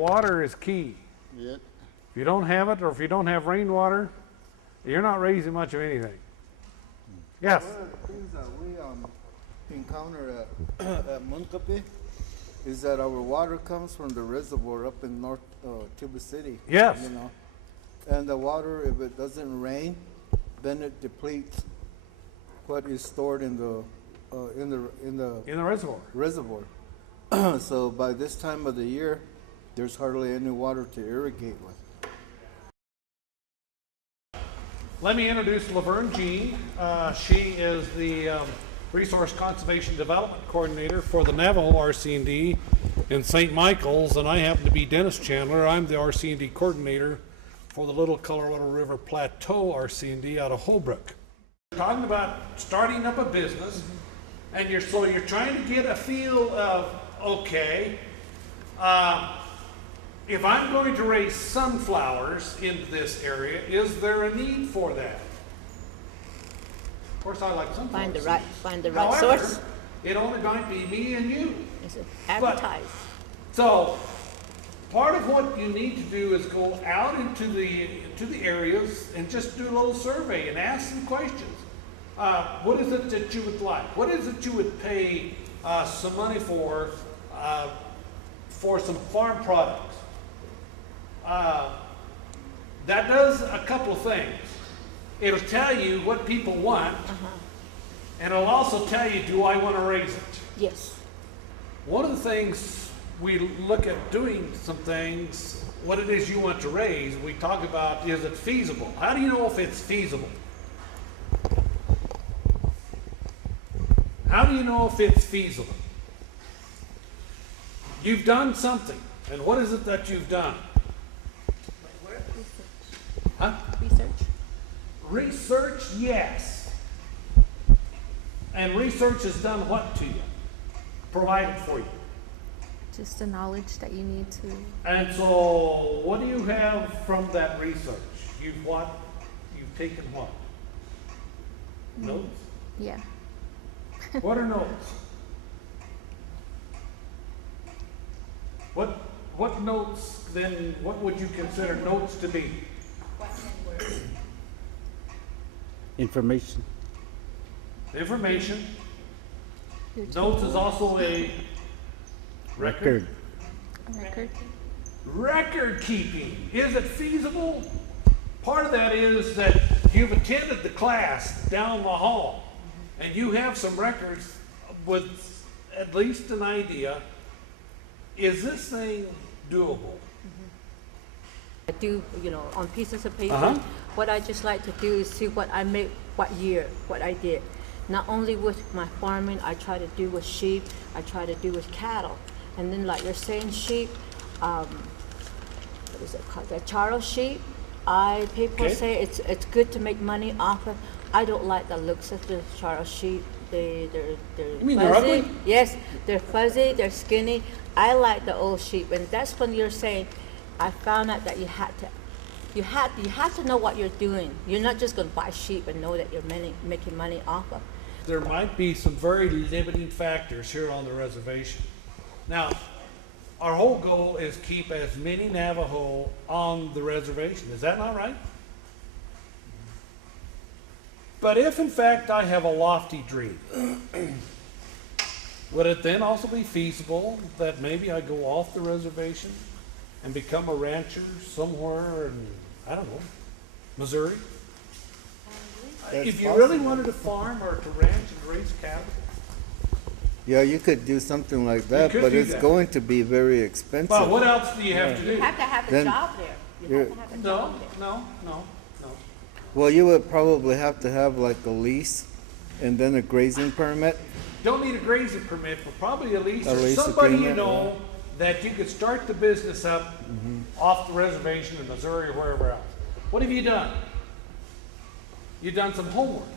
water is key. Yeah. If you don't have it, or if you don't have rainwater, you're not raising much of anything. Yes? One of the things that we encounter at Munkapi is that our water comes from the reservoir up in North Tuba City. Yes. You know, and the water, if it doesn't rain, then it depletes what is stored in the reservoir. So by this time of the year, there's hardly any water to irrigate with. Let me introduce Laverne Jean. She is the Resource Conservation Development Coordinator for the Navajo RC&D in St. Michael's, and I happen to be Dennis Chandler. I'm the RC&D Coordinator for the Little Colorado River Plateau RC&D out of Holbrook. We're talking about starting up a business, and you're trying to get a feel of, okay, if I'm going to raise sunflowers in this area, is there a need for that? Of course, I like sunflowers. Find the right However, source. it only might be me and you. Is it advertised? So, part of what you need to do is go out into the areas and just do a little survey and ask some questions. What is it that you would like? What is it you would pay some money for some farm products? That does a couple of things. It'll tell you what people want, and it'll also tell you, do I want to raise it? Yes. One of the things we look at doing some things, what it is you want to raise, we talk about, is it feasible? How do you know if it's feasible? How do you know if it's feasible? You've done something, and what is it that you've done? Huh? Research. Research, yes. And research has done what to you? Provided for you. Just the knowledge that you need to. And so, what do you have from that research? You've taken what? Notes? Yeah. What are notes? What notes then, what would you consider notes to be? Information. Information. Your Notes is also a record. record. Record keeping. Is it feasible? Part of that is that you've attended the class down the hall and you have some records with at least an idea. Is this thing doable? I do, on pieces of paper. What I just like to do is see what I made, what year, what I did. Not only with my farming, I try to do with sheep, I try to do with cattle. And then like you're saying sheep, what is it called? The charro sheep. People say it's good to make money off of. I don't like the looks of the charro sheep. They're You mean fuzzy. they're ugly? Yes, they're fuzzy, they're skinny. I like the old sheep, and that's when you're saying, I found out that you have to know what you're doing. You're not just going to buy sheep and know that you're making money off of. There might be some very limiting factors here on the reservation. Now, our whole goal is keep as many Navajo on the reservation. Is that not right? But if in fact I have a lofty dream, would it then also be feasible that maybe I go off the reservation and become a rancher somewhere in, I don't know, Missouri? If you really wanted to farm or to ranch and raise cattle, Yeah, you could do something like that, could but do it's that. going to be very expensive. well, what else do you have to do? You have to have a Then job there. You have to have a No, job there. no. Well, you would probably have to have like a lease and then a grazing permit. Don't need a grazing permit, but probably a lease A or lease somebody you agreement, know that you could start the business up off the reservation in Missouri or wherever else. What have you done? You've done some homework.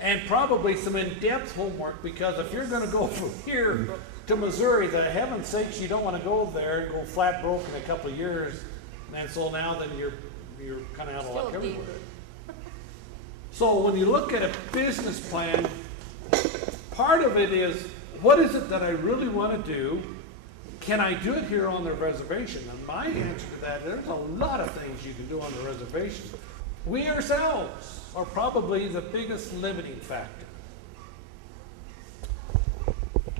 And probably some in-depth homework, because if you're going to go from here to Missouri, the heaven's sakes, you don't want to go there and go flat broke in a couple of years. And so now then you're kind of out of luck Still deep. everywhere. So when you look at a business plan, part of it is, what is it that I really want to do? can I do it here on the reservation? And my answer to that, there's a lot of things you can do on the reservation. We ourselves are probably the biggest limiting factor.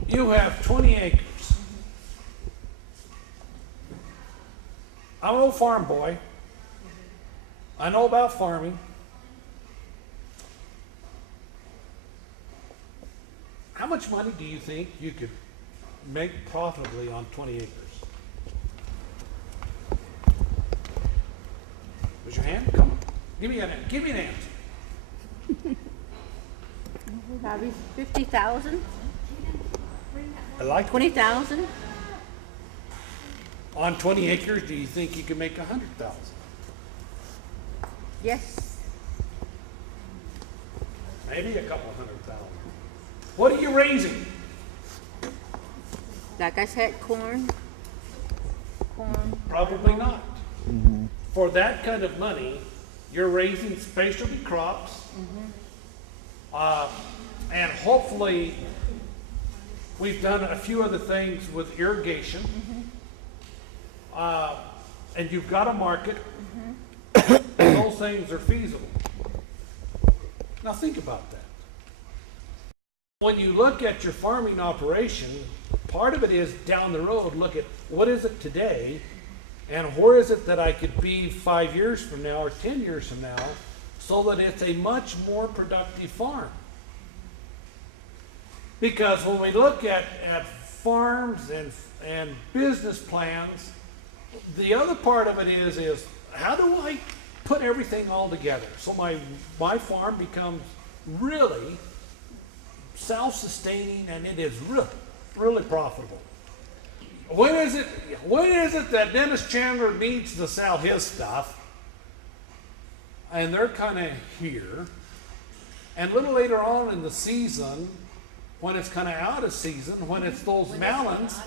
You have 20 acres. I'm an old farm boy. I know about farming. How much money do you think you could make profitably on 20 acres? Raise your hand. Come on. Give me an answer. Probably 50,000, I like 20,000. On 20 acres, do you think you can make 100,000? Yes. Maybe a couple 100,000. What are you raising? Like I said, corn. Probably not. For that kind of money, you're raising specialty crops, and hopefully we've done a few other things with irrigation, and you've got a market, and those things are feasible. Now think about that. When you look at your farming operation, part of it is down the road, look at what is it today, and where is it that I could be 5 years from now or 10 years from now, so that it's a much more productive farm. Because when we look at farms and business plans, the other part of it is how do I put everything all together so my farm becomes really self-sustaining and it is really profitable. When is it that Dennis Chandler needs to sell his stuff? And they're kind of here. And a little later on in the season, when it's kind of out of season, when it's those melons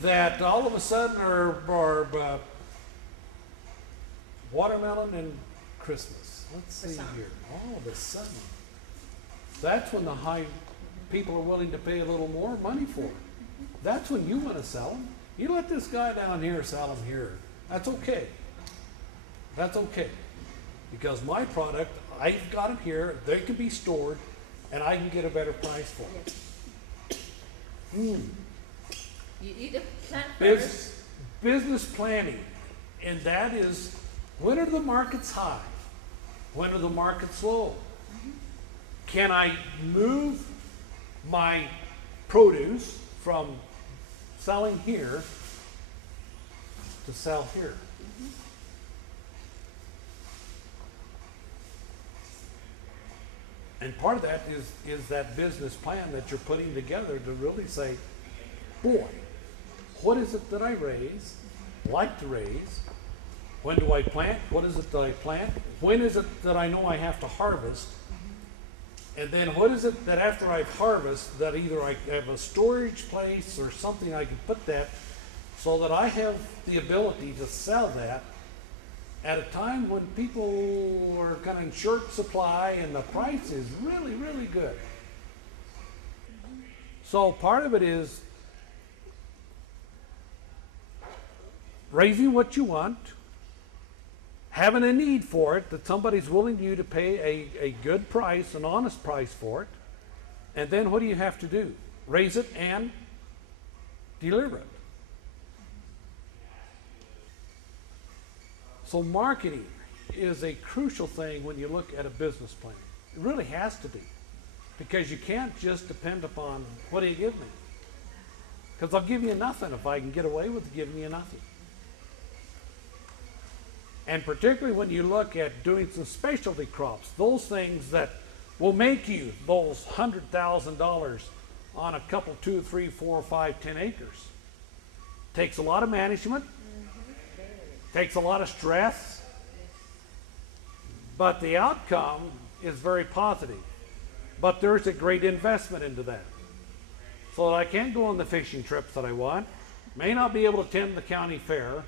that all of a sudden are watermelon and Christmas. Let's see here. All of a sudden, that's when the high people are willing to pay a little more money for it. That's when you want to sell them. You let this guy down here sell them here. That's okay. That's okay. Because my product, I've got them here, they can be stored, and I can get a better price for them. You either plant first. Business planning, and that is, when are the markets high? When are the markets low? Can I move my produce from selling here to sell here? And part of that is that business plan that you're putting together to really say, boy, what is it that I like to raise? When do I plant? What is it that I plant? When is it that I know I have to harvest? And then what is it that after I've harvested, that either I have a storage place or something I can put that so that I have the ability to sell that at a time when people are kind of in short supply and the price is really, really good. So part of it is raising what you want, having a need for it, that somebody's willing you to pay a good price, an honest price for it, and then what do you have to do? Raise it and deliver it. So marketing is a crucial thing when you look at a business plan. It really has to be, because you can't just depend upon what do you give me? Because I'll give you nothing if I can get away with giving you nothing. And particularly when you look at doing some specialty crops, those things that will make you those $100,000 on a couple, 2, 3, 4, 5, 10 acres. Takes a lot of management, takes a lot of stress, but the outcome is very positive. But there's a great investment into that. So that I can't go on the fishing trips that I want, may not be able to attend the county fair,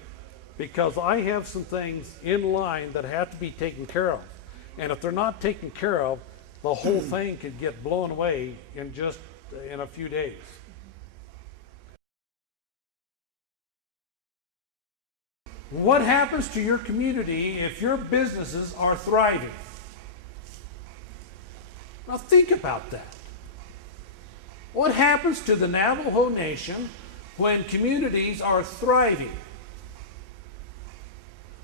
because I have some things in line that have to be taken care of. And if they're not taken care of, the whole thing could get blown away in a few days. What happens to your community if your businesses are thriving? Now think about that. What happens to the Navajo Nation when communities are thriving?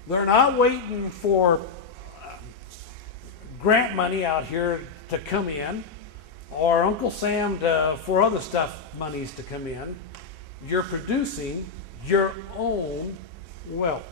They're not waiting for grant money out here to come in, or Uncle Sam for other stuff monies to come in. You're producing your own wealth.